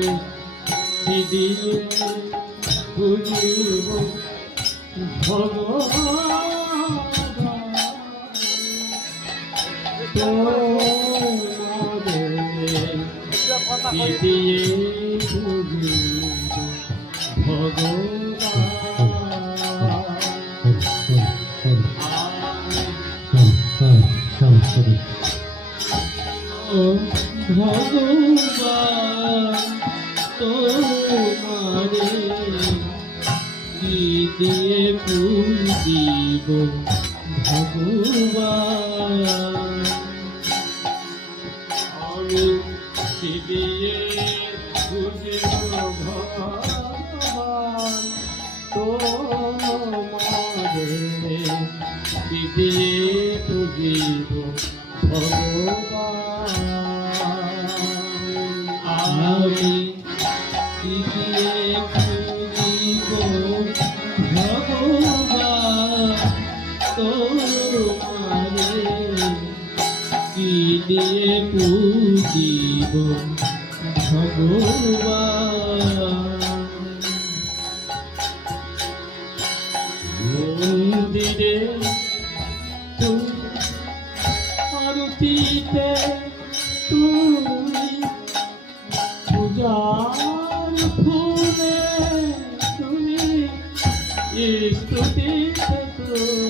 আমি দিদিয়ে ভুলিব ভগবান দিদিয়ে ভুলিব ভগবান ভগবান। গো ভগবান আমি দিয়ে খুঁজে ভগবান তোমারে দিয়ে খুঁজিব। তোমারে কি দিয়ে পুজিব ভগবান? মন্দিরে আরতিতে তুমি পূজার ফুলে তুমি স্তুতিতে তুমি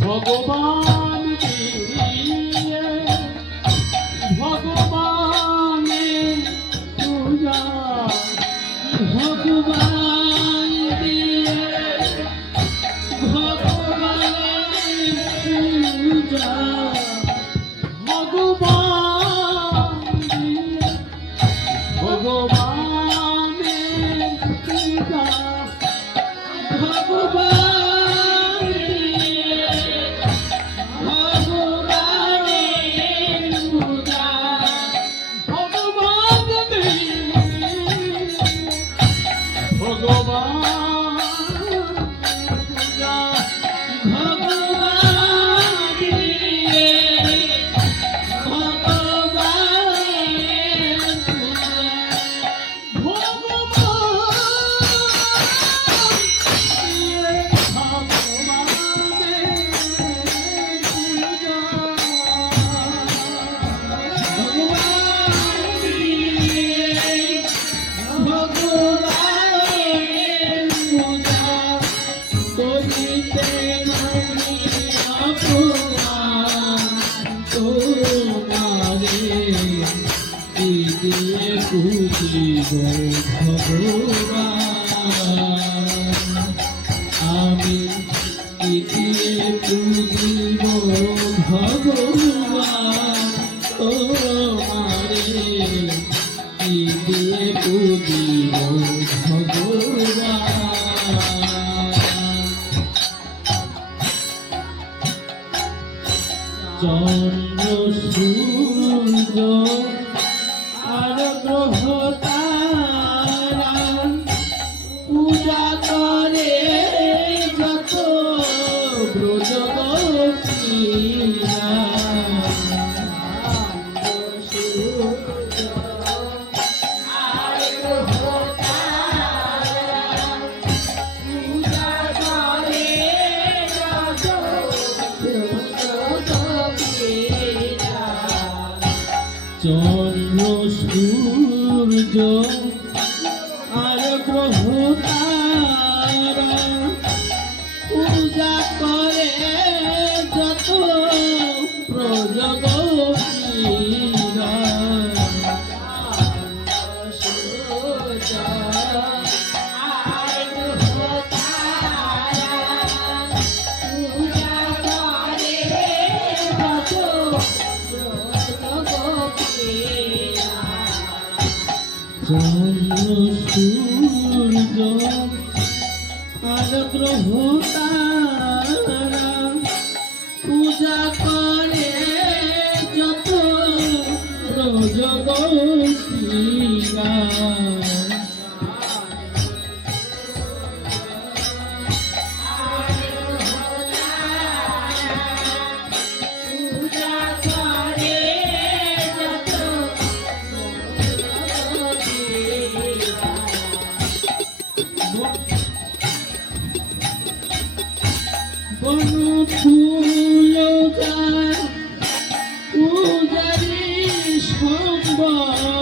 ভগবান ধরা চন্দ্র সূর্য আর গ্রহ তারা পূজারি সম্বর।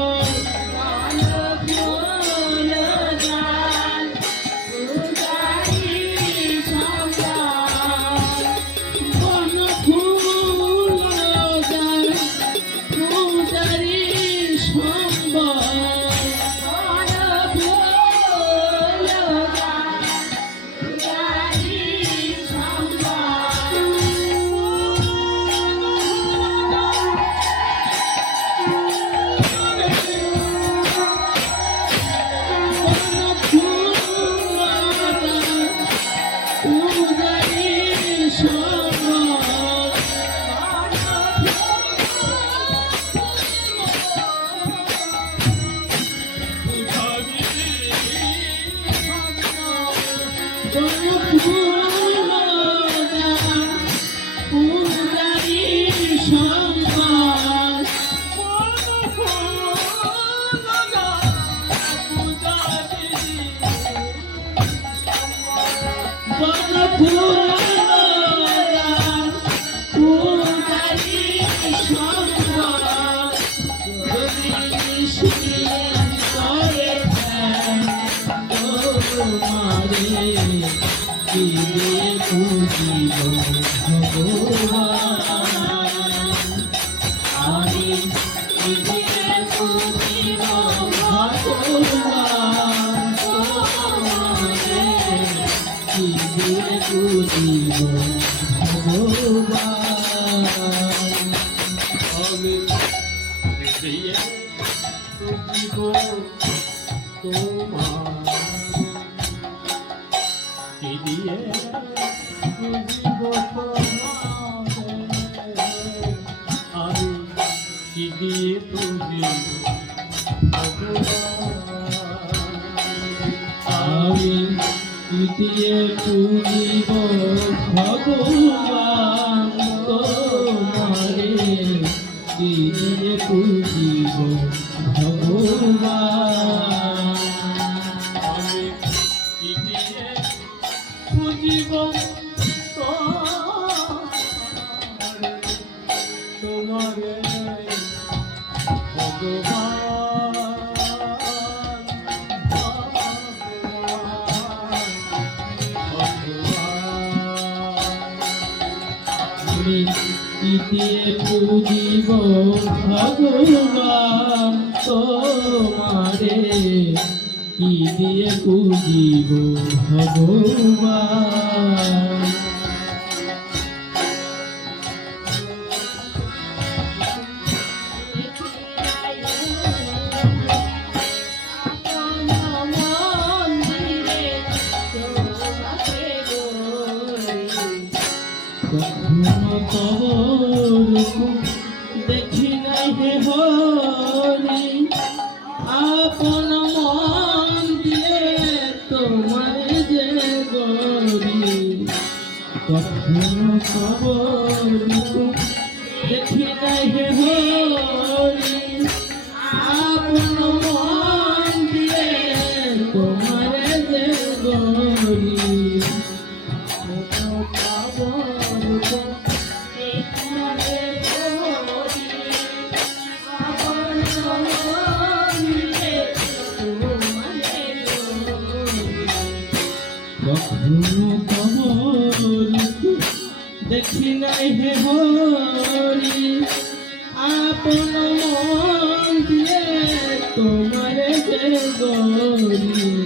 ভগবান আমি কি দিয়ে পুজিব তোমারে দ্বিতীয় পুজিব ভগবান তোমারে। দ্বিতীয় পুজিব ভগবান। আমি পুজিব তোমারে আমি দ্বিতীয় পুজিব ভগবান তোমারে। কি দিয়ে পুজিব ভগবান? দেখি নাই হে হরি, আপন মন দিয়ে তোমার যে গরি কখনো খবর দেখি নাই হে হরি, আপন মন দিয়ে তোমার যে গরি তোমার গরি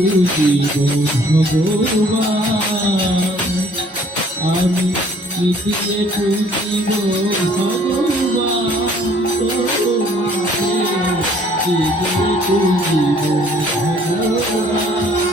পারি আমি ইতিকে পুজিব ভগবান তোমাকে ইতিকে পুজিব ভগবান